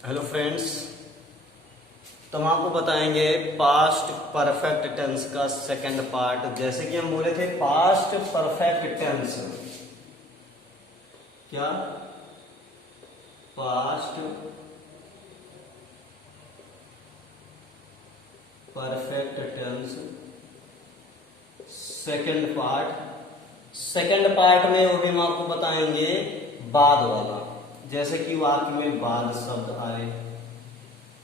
Hello friends, तो हम आपको बताएंगे पास्ट परफेक्ट टेंस का सेकंड पार्ट। जैसे कि हम बोले थे पास्ट परफेक्ट टेंस, क्या past perfect tense second part में वो भी हम आपको बताएंगे बाद वाला। जैसे कि वाक्य में बाद शब्द आए,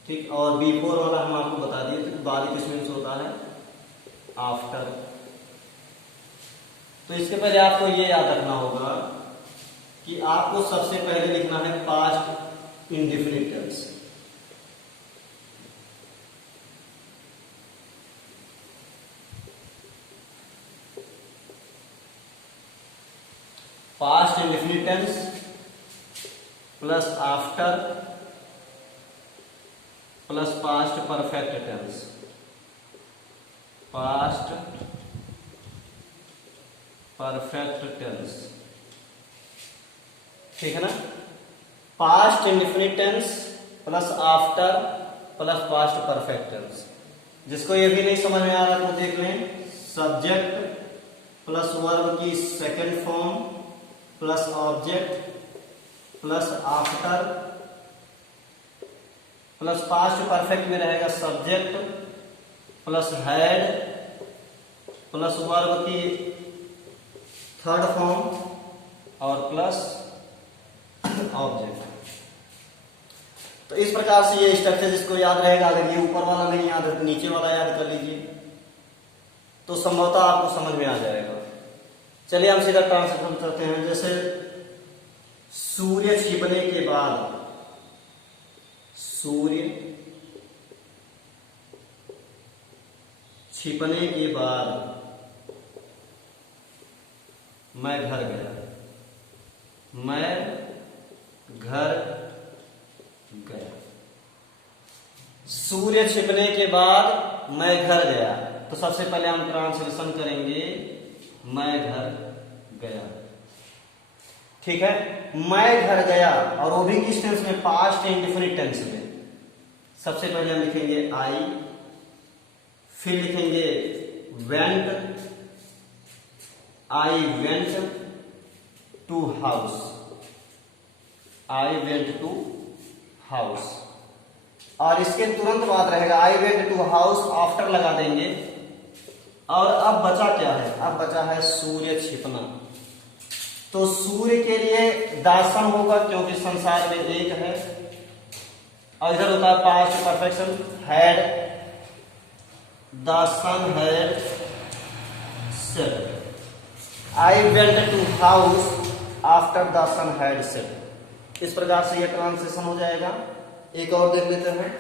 ठीक, और बिफोर वाला हम आपको बता दिए तो बाद किस मीन्स होता है, आफ्टर। तो इसके पहले आपको ये याद रखना होगा कि आपको सबसे पहले लिखना है past indefinite tense. Past indefinite tense plus after plus past perfect tense. Past perfect tense, ठीक है ना। Past indefinite tense plus after plus past perfect tense. जिसको ये भी नहीं समझ में आ रहा तो देख लें, सब्जेक्ट प्लस वर्ब की second form plus object plus after plus past perfect में रहेगा subject plus had plus verb की थर्ड फॉर्म और प्लस ऑब्जेक्ट। तो इस प्रकार से ये स्ट्रक्चर जिसको याद रहेगा, अगर ये ऊपर वाला नहीं याद है तो नीचे वाला याद कर लीजिए, तो संभवतः आपको समझ में आ जाएगा। चलिए हम सीधा ट्रांसलेशन करते हैं। जैसे सूर्य छिपने के बाद, सूर्य छिपने के बाद मैं घर गया, मैं घर गया। सूर्य छिपने के बाद मैं घर गया, तो सबसे पहले हम ट्रांसलेशन करेंगे मैं घर गया, ठीक है। मैं घर गया, और वो भी किस टेंस में, पास्ट इंडेफिनिट टेंस में। सबसे पहले हम लिखेंगे आई, फिर लिखेंगे went, I went to house, I went to house. और इसके तुरंत बाद रहेगा I went to house, after लगा देंगे। और अब बचा क्या है, अब बचा है सूर्य छिपना। तो सूर्य के लिए दासन होगा क्योंकि संसार में एक है, और इधर होता है past perfection had, the sun had set. I went to house after the sun had set. इस प्रकार से यह ट्रांसलेशन हो जाएगा। एक और देख लेते हैं।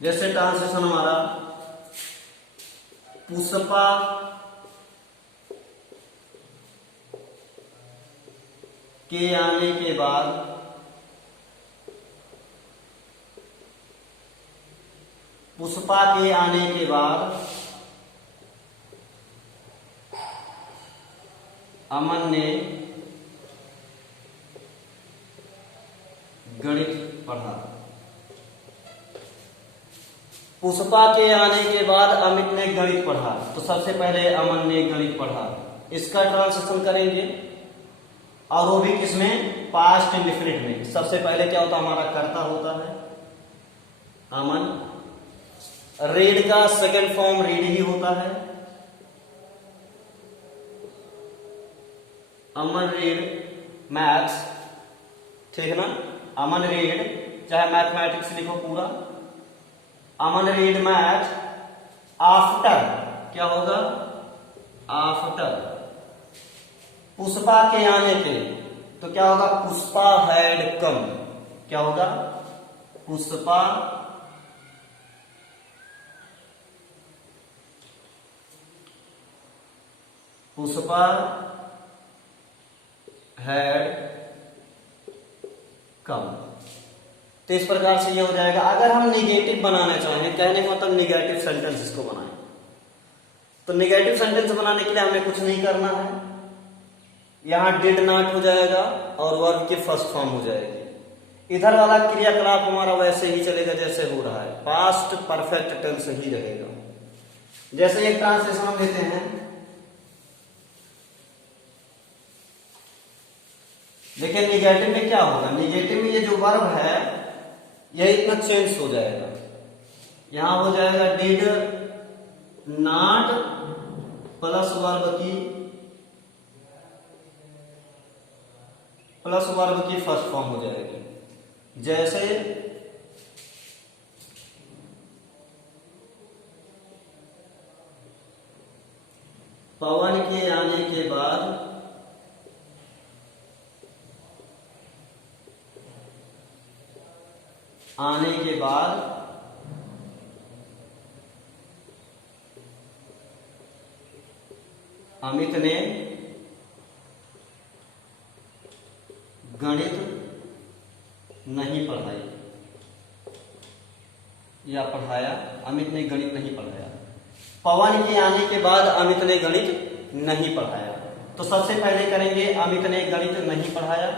जैसे ट्रांसलेशन हमारा पुष्पा के आने के बाद, पुष्पा के आने के बाद अमन ने गणित पढ़ा। पुष्पा के आने के बाद अमित ने गणित पढ़ा, तो सबसे पहले अमन ने गणित पढ़ा। इसका ट्रांसलेशन करेंगे, और वो भी किसमें, पास्ट इंडेफिनिट में। सबसे पहले क्या होता है, हमारा कर्ता होता है अमन। रीड का सेकंड फॉर्म रीड ही होता है, अमन रीड मैथ्स, ठीक है ना। अमन रीड, चाहे मैथमेटिक्स लिखो पूरा, अमन रीड मैथ आफ्टर, क्या होगा, आफ्टर पुष्पा के आने के, तो क्या होगा, पुष्पा हैड कम, क्या होगा, पुष्पा पुष्पा हैड कम। तो इस प्रकार से ये हो जाएगा। अगर हम निगेटिव बनाना चाहें, कहने का मतलब निगेटिव सेंटेंस इसको बनाएं, तो निगेटिव सेंटेंस बनाने के लिए हमें कुछ नहीं करना है, यहाँ डिड नॉट हो जाएगा और वर्ब की फर्स्ट फॉर्म हो जाएगी। इधर वाला क्रियाकलाप हमारा वैसे ही चलेगा जैसे हो रहा है, पास्ट परफेक्ट टेंस ही रहेगा। जैसे एक ट्रांसलेशन हम लेते हैं, देखिए निगेटिव में क्या होगा, निगेटिव में ये जो वर्ब है यह इतना चेंज हो जाएगा। यहां हो जाएगा डिड नॉट प्लस वर्ब की फर्स्ट फॉर्म हो जाएगी। जैसे पवन के आने के बाद अमित ने गणित नहीं पढ़ाई या पढ़ाया, अमित ने गणित नहीं पढ़ाया। पवन के आने के बाद अमित ने गणित नहीं पढ़ाया, तो सबसे पहले करेंगे अमित ने गणित नहीं पढ़ाया,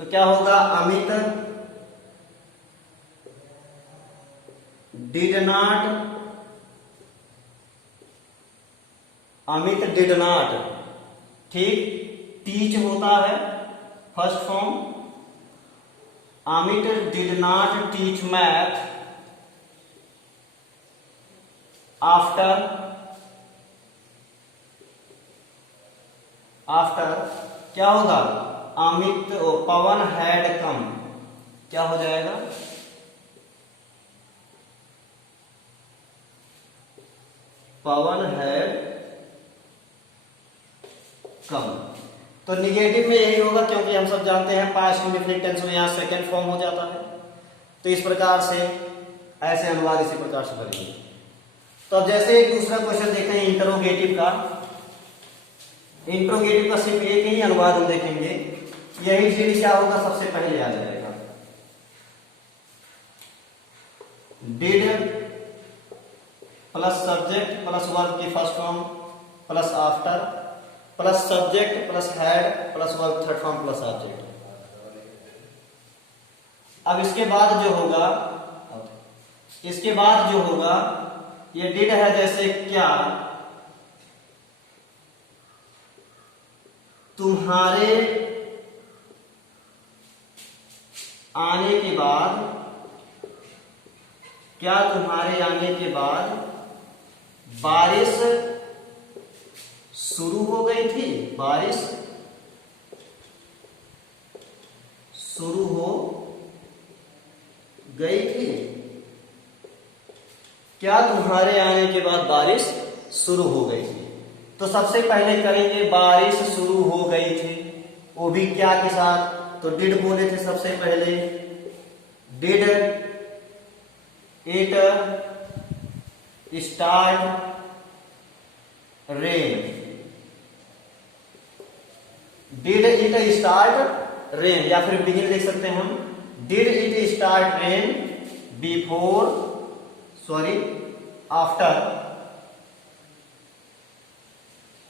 तो क्या होगा, अमित डिड नॉट, ठीक, टीच होता है first form, Amit did not teach math after क्या होगा, अमित पवन हैड कम, क्या हो जाएगा, पवन हैड कम। तो निगेटिव में यही होगा, क्योंकि हम सब जानते हैं पास्ट इंडेफिनिट टेंस में यहां सेकंड फॉर्म हो जाता है। तो इस प्रकार से ऐसे अनुवाद इसी प्रकार से करेंगे। तो अब जैसे एक दूसरा क्वेश्चन देखते हैं इंटरोगेटिव का। इंटरोगेटिव का सिर्फ एक ही अनुवाद हम देखेंगे, यही चीज क्या होगा, सबसे पहले आ जाएगा did plus subject plus verb की first form plus after plus subject plus had plus verb third form plus object. अब इसके बाद जो होगा ये डिड है, जैसे क्या तुम्हारे आने के बाद बारिश शुरू हो गई थी, बारिश शुरू हो गई थी, क्या तुम्हारे आने के बाद बारिश शुरू हो गई थी। तो सबसे पहले करेंगे बारिश शुरू हो गई थी, वो भी क्या के साथ, तो डिड बोले थे सबसे पहले, did it start rain, did it start rain, या फिर बिगिन लिख सकते हैं हम, did it start rain before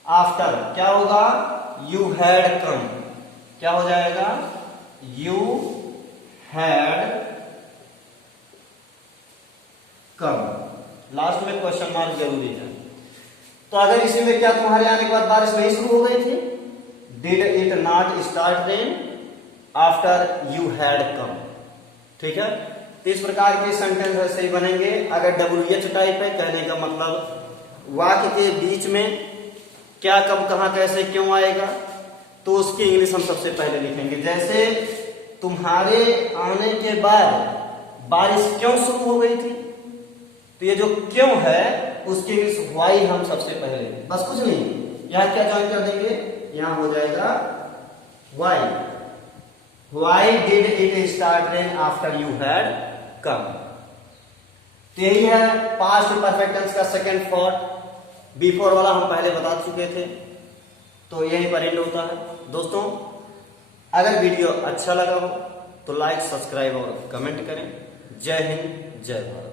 after क्या होगा, यू हैड कम, क्या हो जाएगा, यू हैड कम। लास्ट में क्वेश्चन मार्क जरूरी है। तो अगर इसी में क्या तुम्हारे आने के बाद बारिश नहीं शुरू हो गई थी, did it not start rain after you had कम, ठीक है। तो इस प्रकार के सेंटेंस ऐसे ही बनेंगे। अगर WH टाइप है, कहने का मतलब वाक्य के बीच में क्या कब कहां कैसे क्यों आएगा, तो उसकी इंग्लिश हम सबसे पहले लिखेंगे। जैसे तुम्हारे आने के बाद बारिश क्यों शुरू हो गई थी, तो ये जो क्यों है उसकी इंग्लिश वाई हम सबसे पहले, बस कुछ नहीं, यहां क्या ज्वाइन कर देंगे, यहां हो जाएगा why, why did it start rain after you had come. तो यही है पास्ट परफेक्ट टेंस का सेकंड फॉर्म। बिफोर वाला हम पहले बता चुके थे, तो यही पर एंड होता है। दोस्तों अगर वीडियो अच्छा लगा हो तो लाइक, सब्सक्राइब और कमेंट करें। जय हिंद, जय भारत।